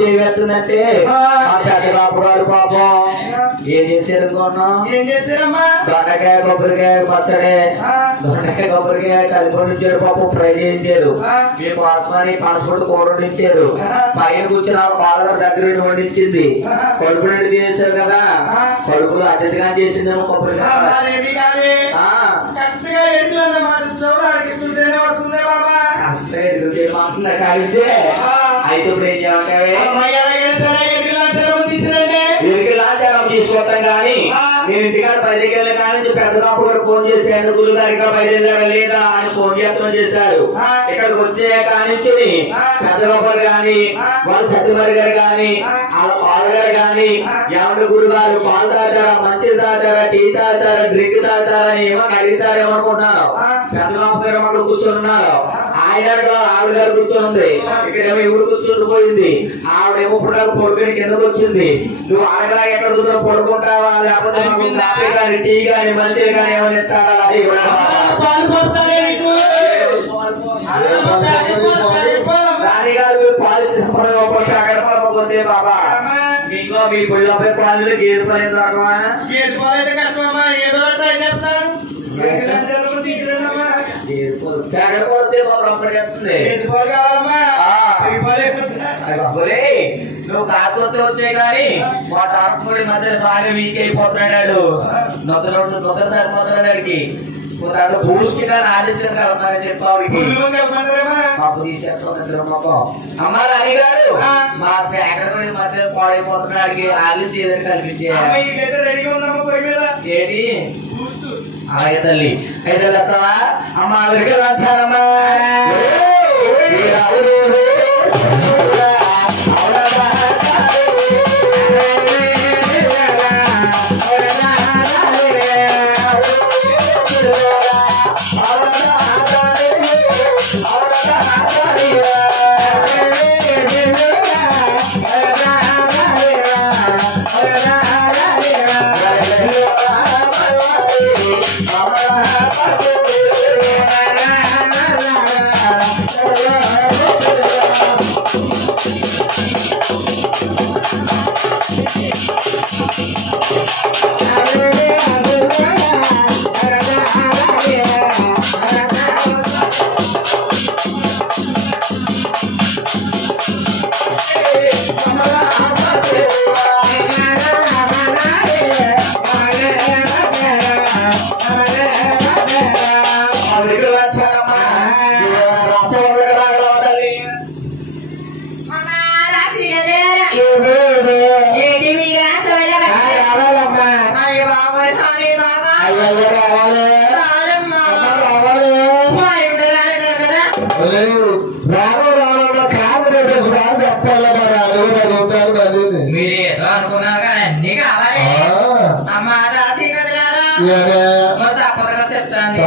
దేవేస్తుందంటే పెద్ద బాబు గారు పాపం ఏం చేశారు దొండకాయ కొబ్బరికాయ పచ్చడి దొండకాయ కొబ్బరికాయ కలిపి పాపం ఫ్రై చేయించారు మీకు ఆస్మాని పనసపొట్టు కూర వండించారు పైన కూర్చున్న కాలర్ దగ్గర వండించింది కడుపు నుండి తినేసారు కదా కడుపులో అతిథిగా చేసిందేమో కొబ్బరికాయ కాయించే అయితే ఇప్పుడు ఏం తీసుకొస్తాం కానీ నేను ఇంటికాడ బయటకి వెళ్ళి కానీ పెద్ద కాపు గారు ఫోన్ చేశాను గురుగారు ఇక్కడ బయలుదేరా లేదా అని ఫోన్ చేస్తాం చేశారు ఇక్కడికి వచ్చే కానించి పెద్ద గొప్పలు గాని వాళ్ళ సత్యవారి గారు గాని వాళ్ళ పాలగారు గాని ఎవరి గురుగారు పాలు తాగుతారా మంచిది తాగుతారా టీ తాగుతారా డ్రింక్ తాగుతారా అని ఏమో అడుగుతారేమనుకుంటున్నారు పెద్ద గొప్ప గారు అక్కడ కూర్చొని ఉన్నారు ఆయన ఆవిడ గారు కూర్చొని ఉంది ఇక్కడేమో ఎవరు కూర్చొని పోయింది ఆవిడేమో ఇప్పుడు పడుకొని కిందకు వచ్చింది నువ్వు ఆడగా ఎక్కడ దూరం పడుకుంటావా లేకపోతే కాఫీ కానీ టీ కానీ మంచిది కానీ ఏమైనా ఇస్తారా రాణి గారు పాలు చెప్పకపోతే అక్కడ పడకపోతే బాబా మీకు మీ పుల్లపై పాలు గేదె పని రాకమా గేదె పాలు అయితే కష్టమా ఏదో ట్రై చేస్తాను నువ్వు కాకపోతే వచ్చాయి కానీ మా టాక్ముడి మధ్య బాగా వీక్ అయిపోతున్నాడు నొక్కసారి మొదలడికి బూస్ట్ గా ఆదేశం చెప్పాడికి అమ్మా రాణి గారు మా సేకరణ మధ్య పాడైపోతున్నాడికి ఆలస్యం ఏదైనా కల్పించారు ఏంటి అలాగే తల్లి అయితే వస్తావా అమ్మ అందరికీ వచ్చారమ్మా ఏంటి మీరా అయ్య బాబాయ్ మీరేదో అనుకున్నారు కానీ అన్ని కావాలి అమ్మా దాచి కదలారా తప్పదుగా చెప్తాను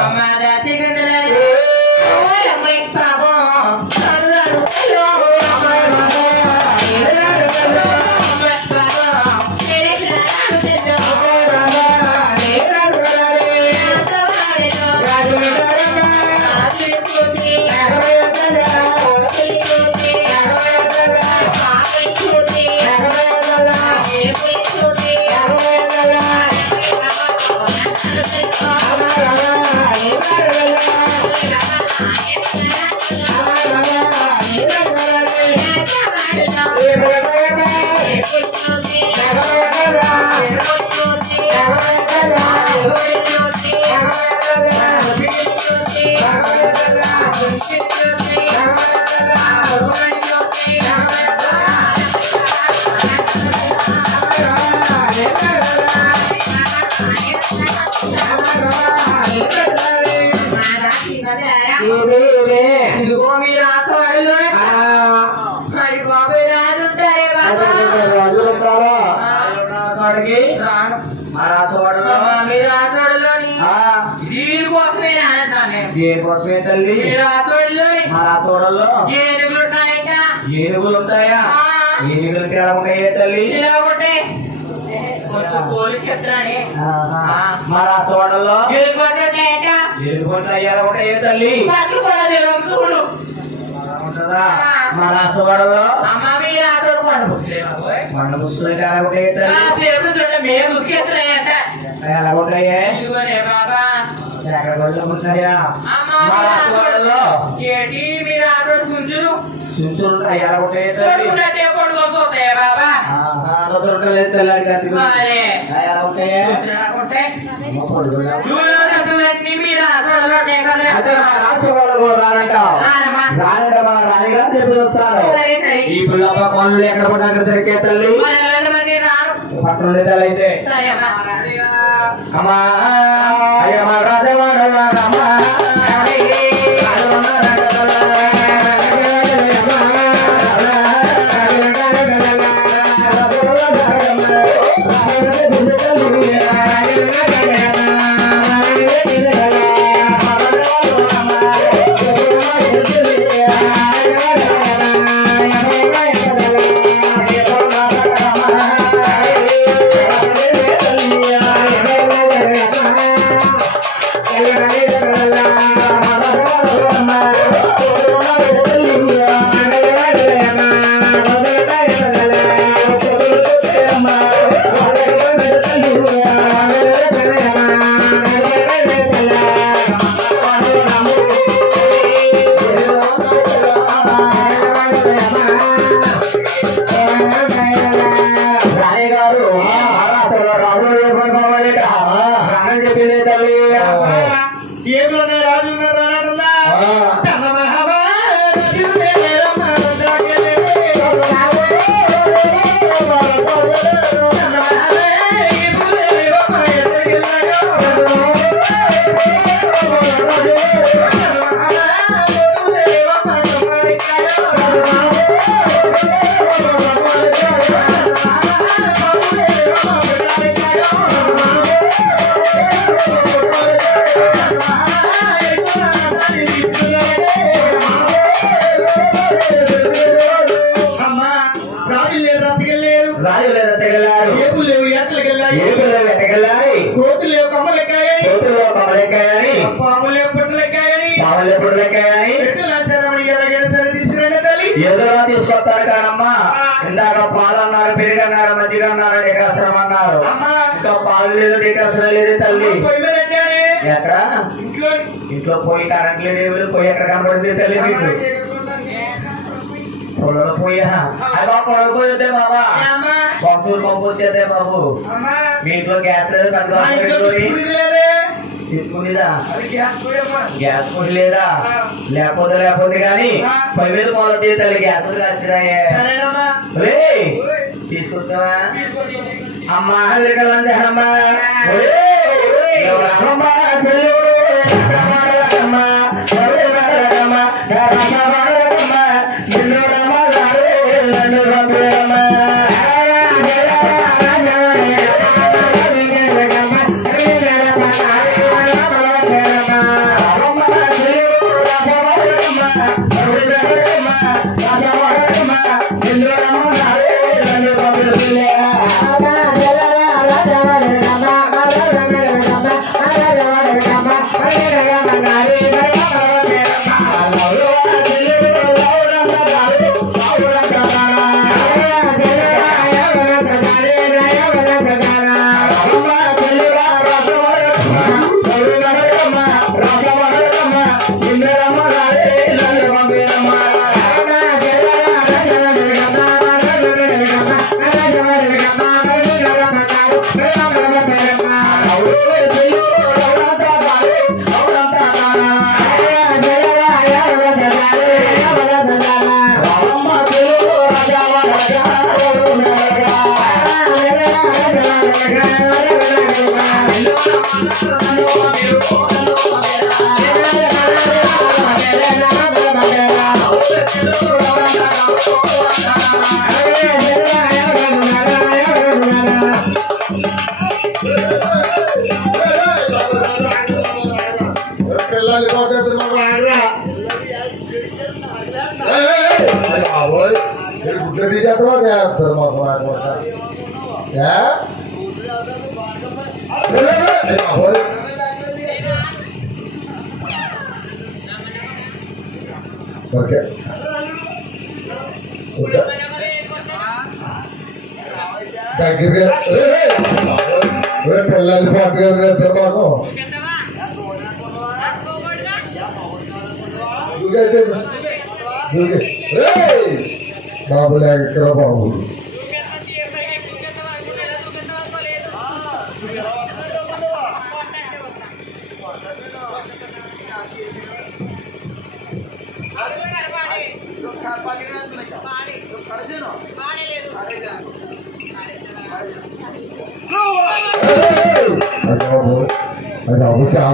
అమ్మా దాచి కదలారా అమ్మాయి పాపం ఇదిగో మీ రాసవాడలో మరి బాబాయ్ రాజు ఉంటారే దీనికోసమే దేనికోసమే తల్లి రాసవాడలోని మా రాసవాడల్లో ఏనుగులు ఉంటాయంట ఏనుగులు ఉంటాయా ఏనుగులు ఎలా ఉంటాయా తల్లి ఇలా ఉంటాయి కోళ్ళు చెప్తానే మా రాసవాడల్లో ఏనుగుంటాయా ఎలా ఉంటాయా తల్లి చూడు ఉంటుందా మా రాసవాడలో అమ్మ మీ రాసవాడు కొండ పుస్తకాలు ఎలా ఉంటాయి తల్లి చూడ మేము ఉరికేస్తున్నాయంట ఎలా ఉంటాయా బాబా ఎక్కడ ఉంటాయా మా రాసవాడలో ఏంటి మీ రాసవాడు కుంచులు చుంచులు ఎలా ఉంటాయి తల్లి పడుకోతాయా బాబా ఈ పిల్లప్ప పనులు ఎక్కడ పడ్డా అక్కడ దొరికే తల్లి పక్కన తల్లి అయితే అమ్మా అయ్యమ్మ రాజవాడమ్మా తీసుకొస్తారు కానమ్మా ఇందాక పాలు అన్నారు పెరుగన్నారు మజ్జిగ అన్నారు డెకరేషన్ అన్నారు ఇంకా పాలు లేదు డెకరేషన్ లేదు తల్లి ఎక్కడ ఇంట్లో పోయి కరెంట్ లేదు పోయి ఎక్కడ కనబడింది తల్లి మీకు పొలంలో పోయా అలా పొలం పోయితే బాబా పశువులు పంపు వచ్చేదే బాబు మీ ఇంట్లో గ్యాస్ లేదు తీసుకునేదా గ్యాస్ పొడి లేదా లేకపోతే కానీ పై మీద మొదలు తీయాలి గ్యాస్ పొడి రాసిరాయే తీసుకొచ్చావా అమ్మా అమ్మా పిల్లలు పాటు బాబు ఎక్కడ బాబు బాబు చాలా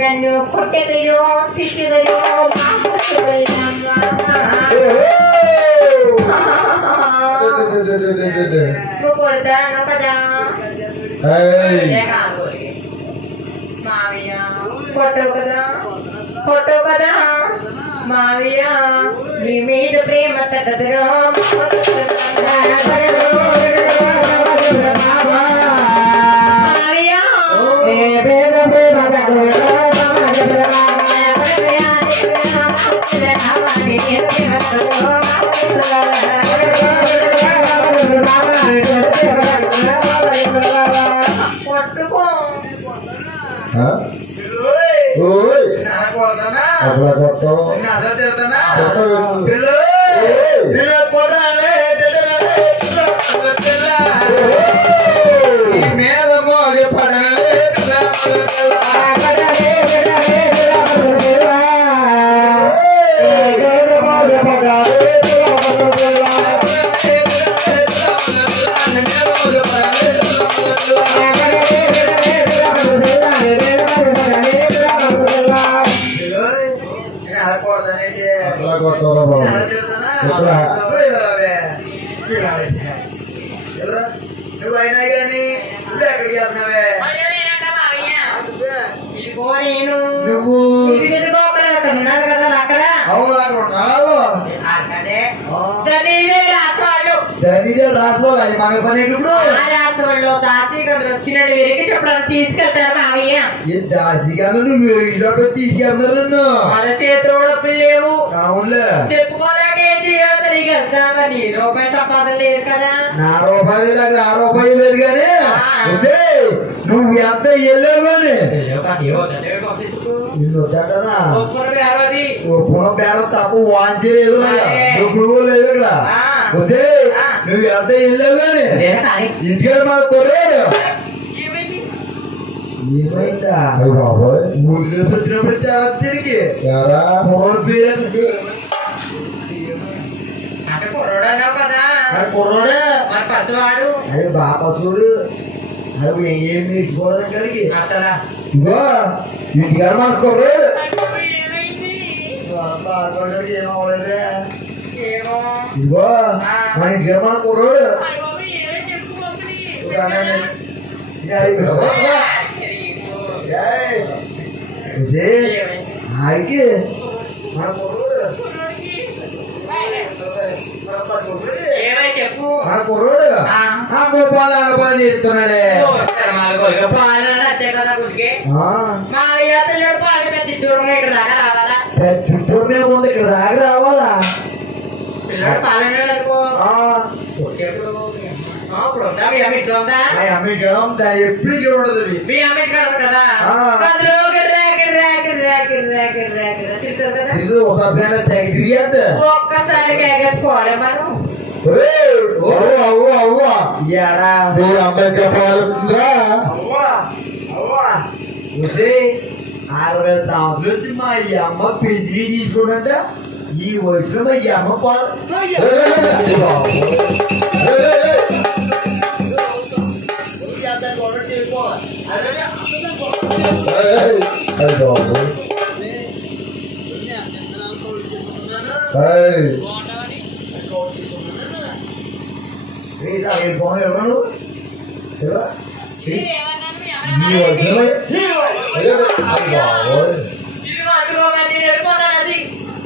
నన్ను కొట్టెదయో తిట్టెదయో కొడతాను కదా మావయ్య కొట్టవు కదా మావయ్య నీ మీద ప్రేమ తగ్గదురా నువ్వైనా కానీ ఇప్పుడు ఎక్కడికి వెళ్తున్నావే నువ్వు ఉన్నారు కదా అక్కడ అవును అక్కడే దాని రాసుకోవాలి మన పని ఇప్పుడు ఆ రాష్ట్రంలో దాసిగలు వచ్చినట్టు వెరికి చెప్పడానికి తీసుకెళ్తారు మావయ్య. ఈ దాసిగాను నువ్వు ఇలా తీసుకెళ్తారు నన్ను మన చేతిలో డబ్బులు లేవు. అవునులే చెప్పుకోలేక ఏం చేయాలో తెలియదు మరి. రూపాయి సంపాదన లేదు కదా. నా రూపాయలు లేక ఆ రూపాయలు లేదు కానీ నువ్వు ఎంత వెళ్ళావు కానీ ఇల్లు వద్దంటనా ఒప్పున బేరం తప్ప వాంచలేదు ఇప్పుడు లేదు ఇక్కడ వస్తే నువ్వు ఎంత వెళ్ళావు కానీ ఇంటికాడ మన కొర్రాడు ఏమైందా బాబోయ్ ఊళ్ళో వచ్చినప్పుడు చాలా తిరిగి కుర్రోడు పేరు అంటే కుర్రోడన్నావు కదా. కుర్రోడే మరి పెద్దవాడు అదే బాబా చూడు అది ఏం నేర్చుకోలేదు ఇక్కడికి అట్టరా. ఇగో ఇంటికాడ మన కుర్రోడు ఏమవలేదే ఏమో ఇదిగో మన ఇంటికాడ మన కుర్రోడు ఆడికి మన కుర్రోడు ఏమై చెప్పు. మన కుర్రోడు గోపాల పని చేస్తున్నాడే పాలు అంతే కదా గుడికి. మావయ్య పిల్లడు పాలు పెద్ద దూరంగా ఇక్కడ దాకా రావాలా. చుట్టూనే ఉంది ఇక్కడ దాకా రావాలా పిల్లడు పాలన్నాడు అనుకో. ఇప్పుడు ఉందా మీ అమ్మ ఇంట్లో ఉందా? అమ్మించడం దాని ఎప్పుడు చూడదు మీ అమ్మ ఇంట్లో ఉంది కదా. అందులో తిరుగుతారు కదా. ఇది ఒక పేద తెగిరియాదు ఒక్కసారి పోలే మనం. వచ్చే 60 సంవత్సరాలు వచ్చి మా ఈ అమ్మ పెళ్లి తీసుకోడంట ఈ వయసులో మా ఈ అమ్మ పాలు ఎవరు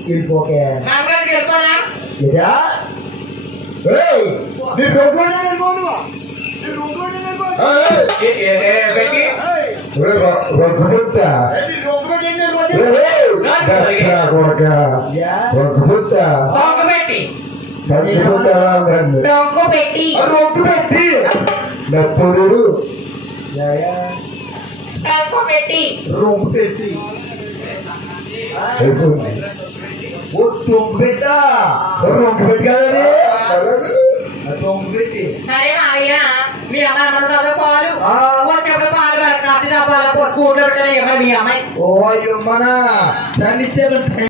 వెళ్ళిపోకే రొంపు పెట్టి రొంపు పెట్టా రొంపు పెట్టి కదండి రొంపు పెట్టి. సరే మావయ్య మీ అమ్మ పాలు వచ్చేప్పుడు పాలు మరి కాసి పాలు కూర్చోబెట్టాలి మీ అమ్మాయి. ఓ అయ్యో మన దాన్ని ఇచ్చారు